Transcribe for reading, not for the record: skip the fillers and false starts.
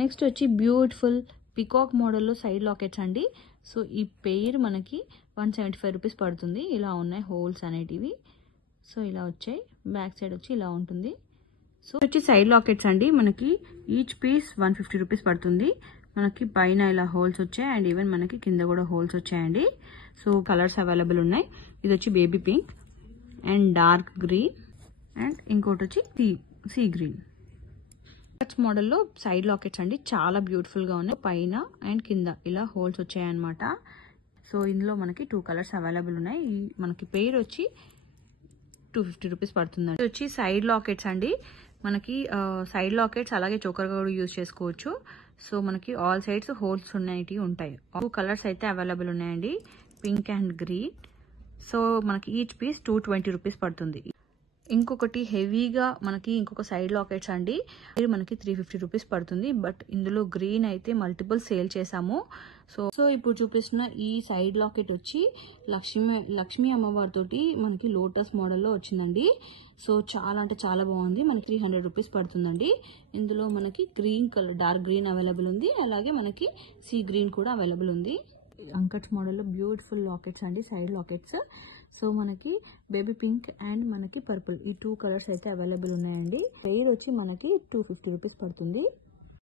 Next వచ్చి beautiful peacock మోడల్లో side lockets అండి. సో ఈ పెయిర్ మనకి 175 రూపీస్ పడుతుంది. ఇలా ఉన్నాయి హోల్స్ అనేటివి. సో ఇలా వచ్చాయి. బ్యాక్ సైడ్ వచ్చి ఇలా ఉంటుంది. సో వచ్చి సైడ్ లాకెట్స్ అండి. మనకి ఈచ్ పీస్ 150 రూపీస్ పడుతుంది. మనకి పైన ఇలా హోల్స్ వచ్చాయి అండ్ ఈవెన్ మనకి కింద కూడా హోల్స్ వచ్చాయండి. సో కలర్స్ అవైలబుల్ ఉన్నాయి. ఇది వచ్చి baby pink and dark green and ఇంకోటి వచ్చి సీ గ్రీన్ మోడల్లో సైడ్ లాకెట్స్ అండి. చాలా బ్యూటిఫుల్ గా ఉన్నాయి. పైన అండ్ కింద ఇలా హోల్స్ వచ్చాయన్నమాట. సో ఇందులో మనకి 2 కలర్స్ అవైలబుల్ ఉన్నాయి. మనకి పెయిర్ వచ్చి 250 రూపీస్ పడుతుంది. ఇది వచ్చి సైడ్ లాకెట్స్ అండి. మనకి సైడ్ లాకెట్స్ అలాగే చోకర్ కూడా యూజ్ చేసుకోవచ్చు. సో మనకి ఆల్ సైడ్స్ హోల్స్ ఉన్నాయి ఉంటాయి. 2 కలర్స్ అయితే అవైలబుల్ ఉన్నాయండి, పింక్ అండ్ గ్రీన్. సో మనకి ఈచ్ పీస్ 220 రూపీస్ పడుతుంది. ఇంకొకటి హెవీగా మనకి ఇంకొక సైడ్ లాకెట్స్ అండి. మనకి 350 రూపీస్ పడుతుంది. బట్ ఇందులో గ్రీన్ అయితే మల్టిపుల్ సేల్ చేసాము. సో ఇప్పుడు చూపిస్తున్న ఈ సైడ్ లాకెట్ వచ్చి లక్ష్మీ అమ్మవారి తోటి మనకి లోటస్ మోడల్లో వచ్చిందండి. సో చాలా అంటే చాలా బాగుంది. మనకి 300 రూపీస్ పడుతుందండి. ఇందులో మనకి green colour, dark green available ఉంది. అలాగే మనకి సీ గ్రీన్ కూడా అవైలబుల్ ఉంది. అంకట్స్ మోడల్లో బ్యూటిఫుల్ లాకెట్స్ అండి, సైడ్ లాకెట్స్. సో మనకి బేబీ పింక్ అండ్ మనకి పర్పుల్, ఈ 2 కలర్స్ అయితే అవైలబుల్ ఉన్నాయండి. పెయిర్ వచ్చి మనకి 250 రూపీస్ పడుతుంది.